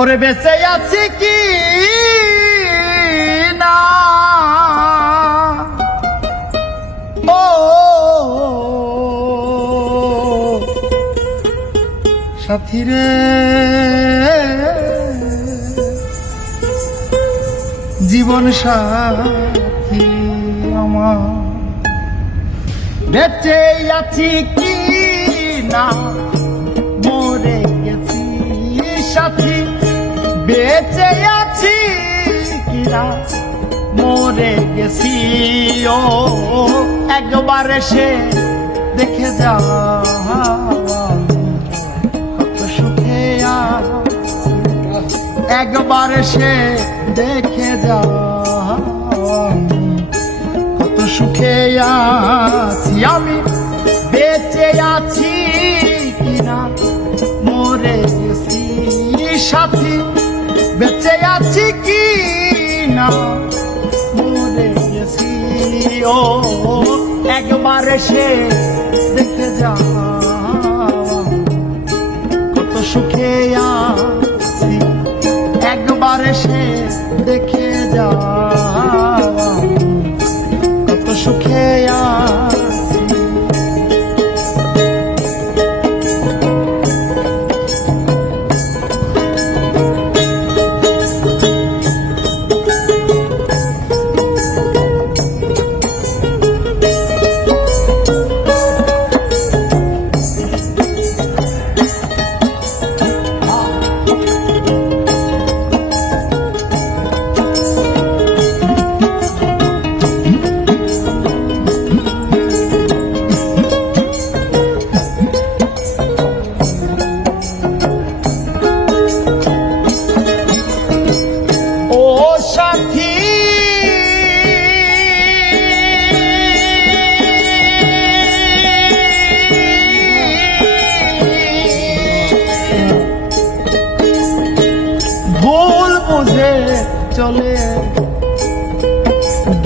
ওরে বেঁচে আছি কি না? সাথী রে জীবন সাথী আমার। বেঁচে আছি কি না? মরে গেছি সাথী। বেঁচে আছি কি না মরে গেছি, ও, একবার এসে দেখে যা। একবার এসে দেখে যা কত সুখে আছি। আমি বেঁচে আছি কিনা? মরে গেছি, সাথী। বেঁচে আছি কি না? মরে গেছি ও, একবার এসে দেখে যা। কত সুখে আছি, একবার এসে দেখে যা। ভুল বুঝে চলে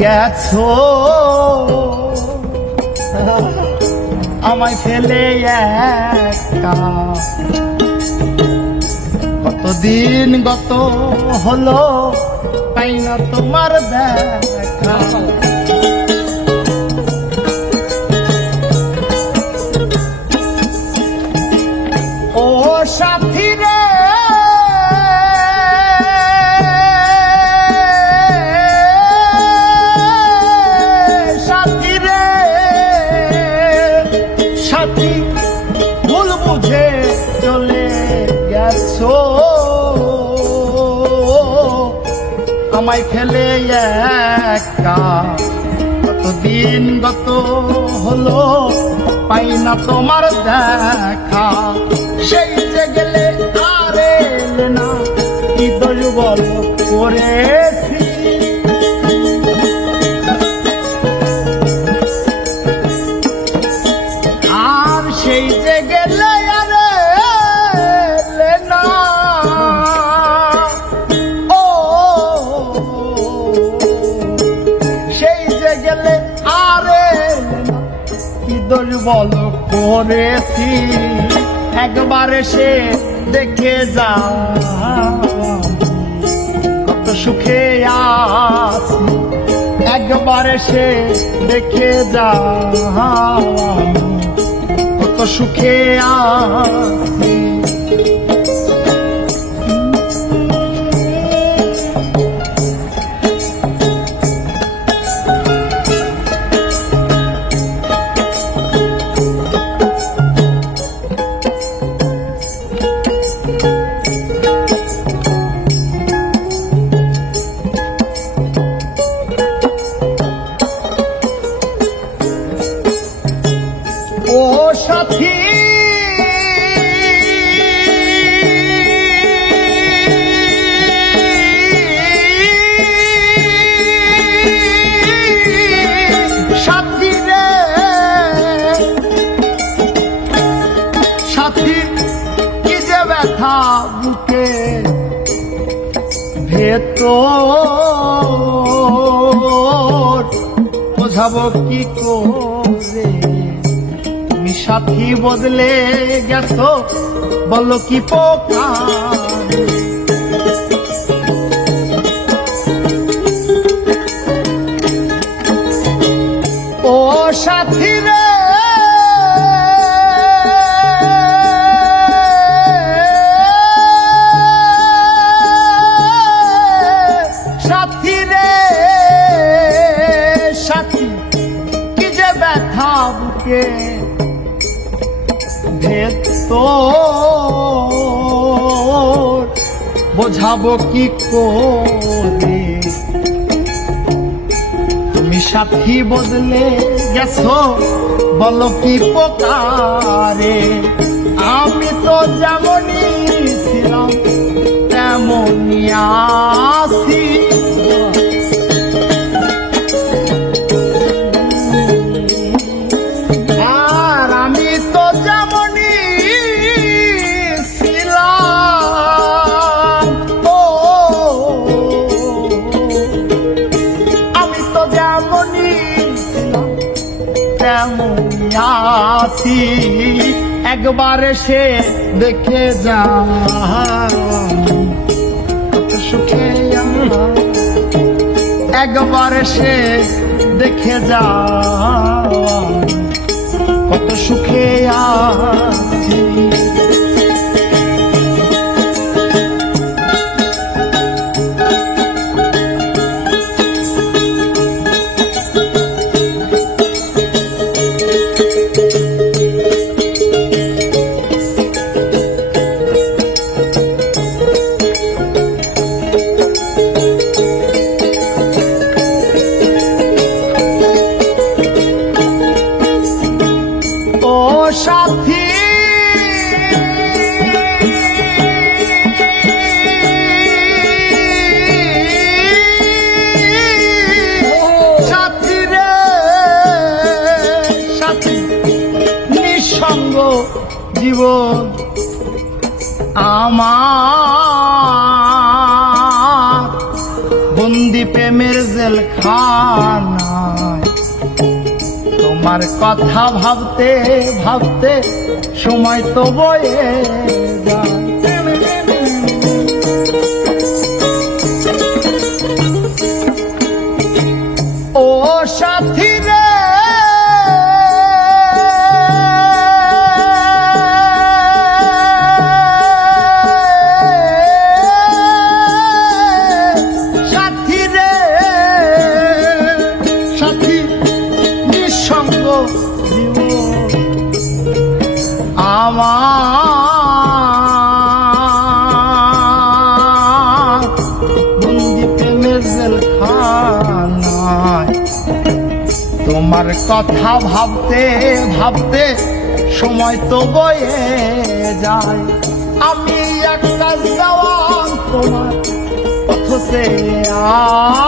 গেছো। আমায় ফেলে একা। কতদিন গত হলো পাই না তোমার দেখা? গেছো আমায় ফেলে একা। কতদিন গত হলো, পাই না তোমার দেখা। সেই যে গেলে আরে না কি দয়ু বল করেছি সেই যে গেলে আর কি দোষ বল করেছি। একবার এসে দেখে যা কত সুখে আছি। একবার এসে দেখে যা কত সুখে আছি। তোর। বোঝাব কি করে? তুমি সাথী বদলে গেছ বলল কি পোকা ও সাথী বোঝাবো কি করে? তুমি সাথী বদলে গেছো, বলো কি পোকারে আমি তো যেমনই ছিলাম, তেমনই আছি। আছি একবার সে দেখে যা সুখে একবার সে দেখে যা কত সুখে আছি। জীবন আমার। বন্দি প্রেমের জেল খানায় তোমার কথা ভাবতে ভাবতে সময় তো বয়ে যায়। তোমার কথা ভাবতে ভাবতে সময় তো বয়ে যায়। আমি একটা জওয়ান, তোমার পথে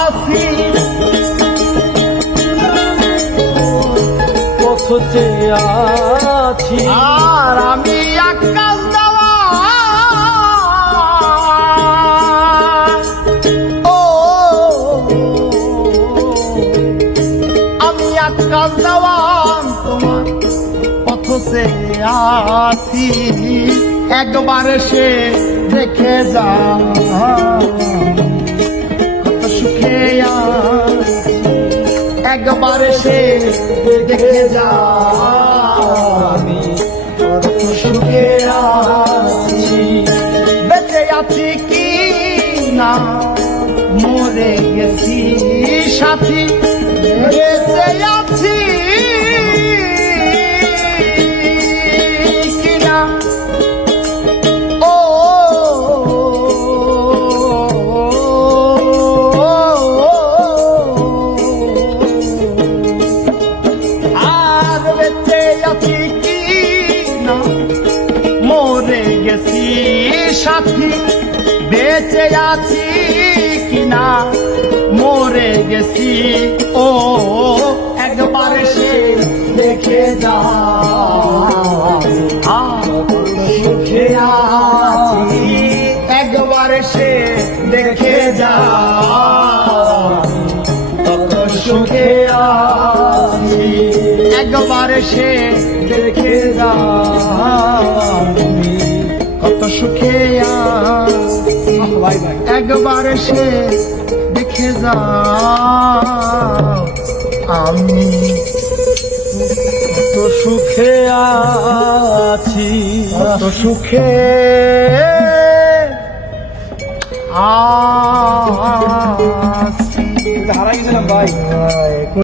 আসি পথতে আছি। আসি একবার সে দেখে যা কত সুখে আছি, একবার সে দেখে যা কত সুখে আছি, বেঁচে আছি কি না? মরে গেছি সাথী। আছি কি না? মরে গেছি সাথী। বেঁচে আছি কিনা মরে গেছি। ও, একবার সে দেখে যা সুখে একবার সে দেখে যা কত সুখে একবার সে দেখে যা আমি তো সুখে আছি। কত সুখে আছি। গেছিলাম, ভাই।